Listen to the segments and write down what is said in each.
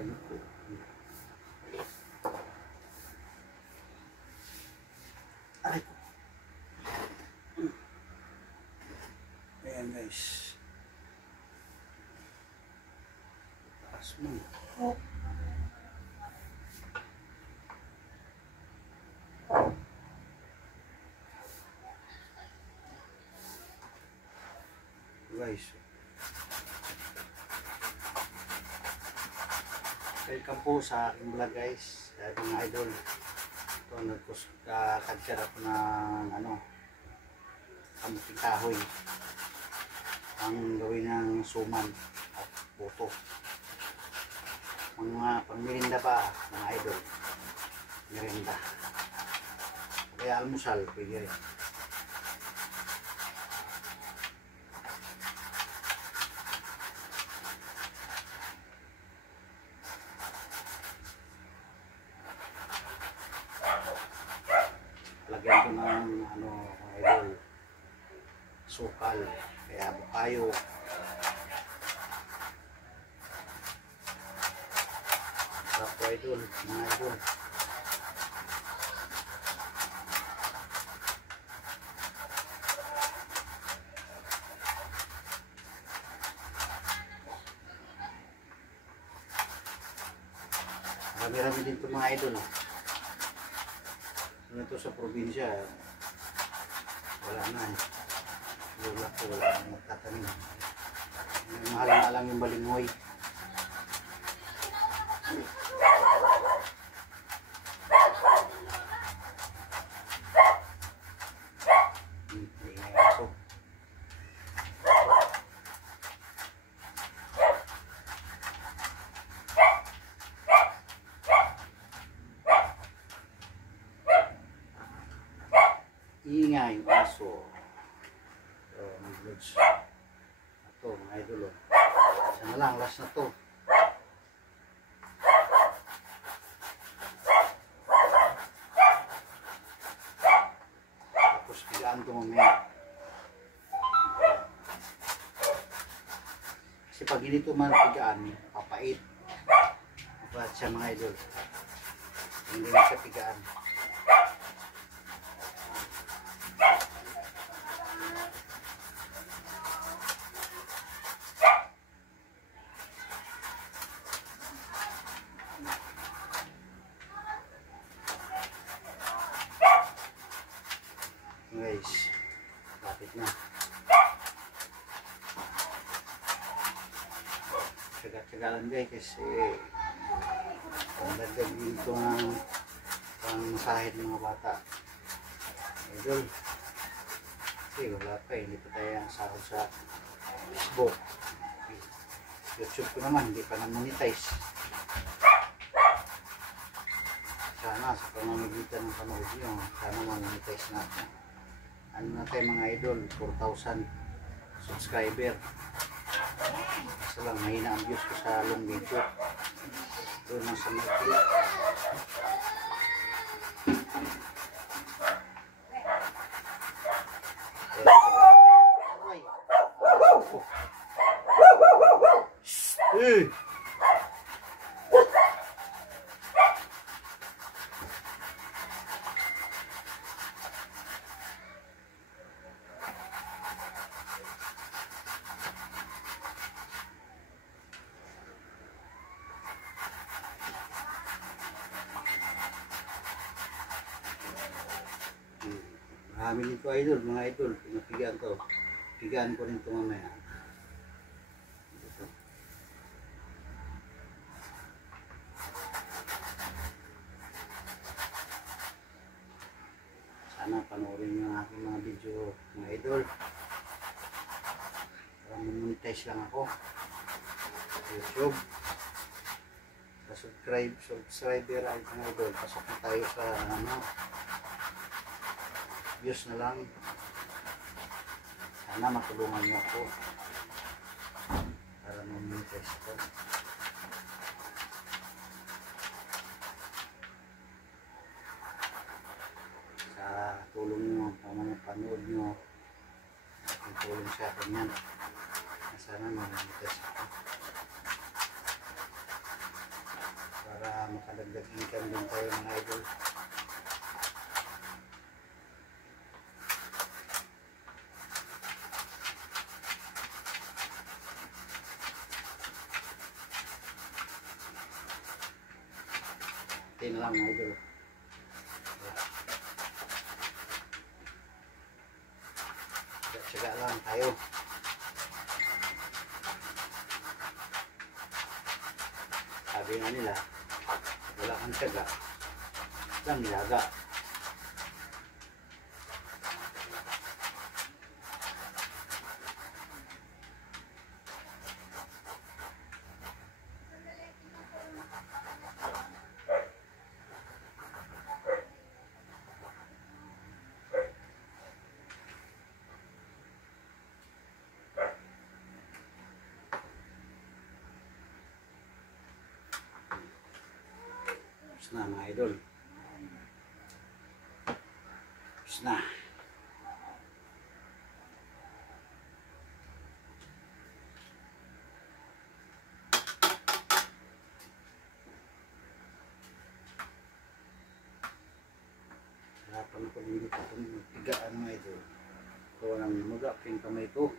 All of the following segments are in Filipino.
kayo po. Aray ko. Ayan guys. Taas mo. Oh. Guys. Welcome po sa aking vlog guys. Mga idol. Ito nagkagkad ako ng kamuting kahoy. Ang gawin ng suman at buto. Mga pangmerinda pa mga idol. Merinda. Kaya almusal pwede rin. Lagyan ko ng mga idol, sukal, kaya bukayo, sarap po idol, mga idol. Marami-rami din ito mga idol. Ito sa probinsya wala na wala nang magtatanim. Mahal na lang yung balingoy. Ingay yung aso. So, mag-vlogs. Ito, mga idol. Isa na lang, last na to. Tapos, pigaan ito mamaya. Kasi pag ganito man pigaan, papait. Mabait siya mga idol. Hindi na siya pigaan. Guys, lapit na. Tsaga-tsagalan guys kasi pandagdag dito ng pangsahid ng mga bata. Idol. Kasi wala pa hindi pa tayo ang sahod sa Facebook. YouTube ko naman, hindi pa na-monetize. Sana sa pamamagitan ng panood nyo, sana ma-monetize natin. Ano na tayo mga idol, 4,000 subscriber. Kasi lang, mahina ang views ko sa long video. Doon lang sa Mikli. Eh! Marami nito idol, mga idol, pinapigaan to. Pigaan ko rin ito mamaya. Ito. Sana panoorin nyo ang aking mga video, mga idol. Para monetize lang ako sa YouTube. Sa subscriber ay mga idol. Pasok na tayo sa views na lang. Sana matulungan niyo ako para ma-monetize ko. Sa tulong niyo, panood niyo, tulong sa akin yan. Sana ma-monetize ako. para makadagdag income din tayo mga idol. Ito lang mga idol. Tsaga lang tayo. Sabi nga nila, wala kang tsaga, lang nilaga. Na mga idol, tapos na. Harapan ako dito itong tigaan mga idol. Ito walang mag-aping kamay ko,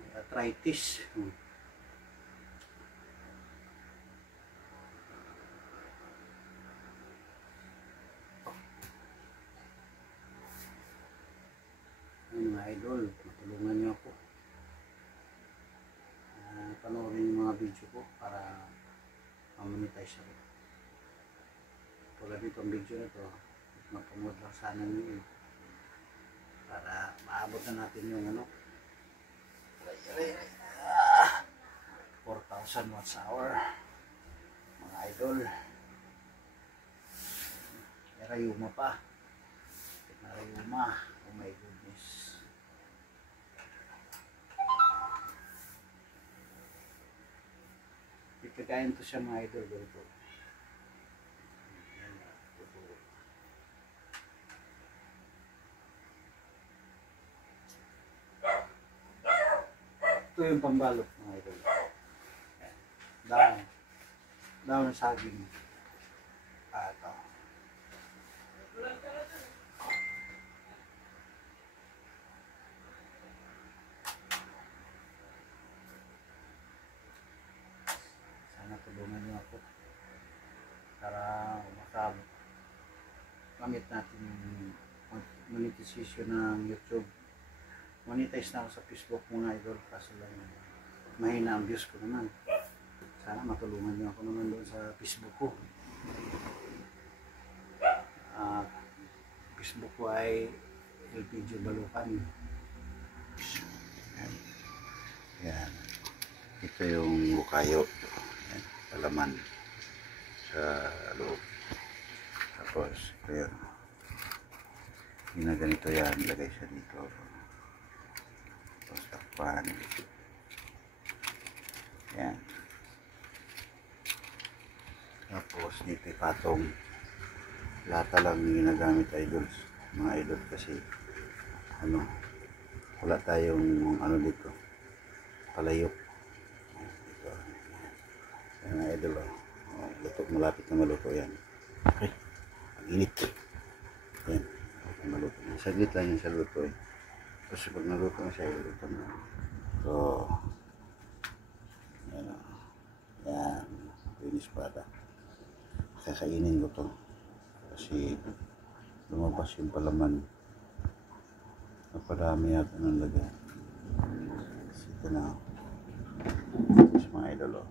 may arthritis. Mga idol, matulungan niyo ako. Panoorin yung mga video ko para ma-monetize ako. Tulad nitong video na ito, mapanood lang sana niyo para maabot na natin yung 4,000 watts hour mga idol. May rayuma pa. May rayuma. Oh my goodness. Ipagayin to siya mga idol. Ganito. Ito yung pambalot mga idol. Dahon. Dahon ng saging. Ito. Tulungan niyo ako para makamit natin monetization ng YouTube. Monetize na ako sa Facebook muna idol, kaso lang mahina ang views ko naman. Sana matulungan niyo ako naman doon sa Facebook ko. Facebook ko ay LPG Balukan. Yan. Ito yung bukayo. Palaman sa loob. Tapos ayan, ginaganito yan, lagay siya dito, tapos takpan yan, tapos dito patong lata lang ginagamit idols mga idol, kasi wala tayong dito palayok. Mga idol, luto, malapit na maluto yan. Okay, ang init yan, maluto na, saglit lang yan sa luto kasi pag naluto na siya, luto na. So yan, linis para kakainin ko to kasi lumabas yung palaman, napadami yata ng lagay. Ito na mga idol.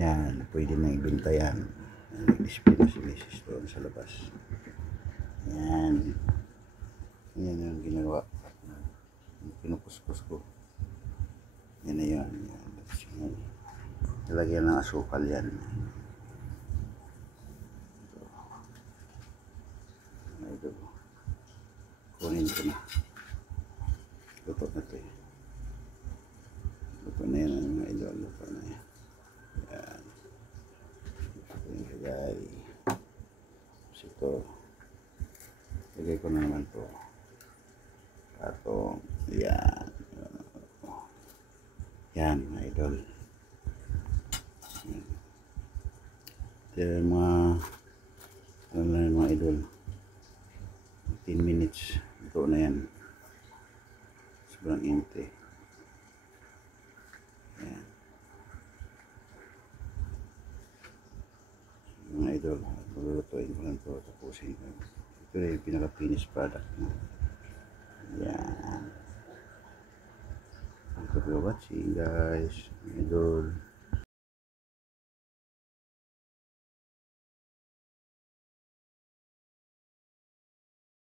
Yan, pwede na ibenta yan. Nag-display na si Mrs. doon sa labas. Yan. Yan yung ginagawa. Pinukuskus ko. Yan na yun. Nilagyan ng asukal yan. Ito. Kunin ko na. Luto na ito. Luto na yan mga idol. Luto na yan. Yan. Ito yung lagay. Tapos ito. Lagay ko na naman ito. Katong. Yan. Yan mga idol. Ito yung ano na yung mga idol. 10 minutes. Ito na yan. Sobrang inti. Ayan. Mga idol, lulutuin ko lang ito. Tapusin ko. Ito na yung pinaka-finish product. Ayan. Thank you for watching guys. Idol.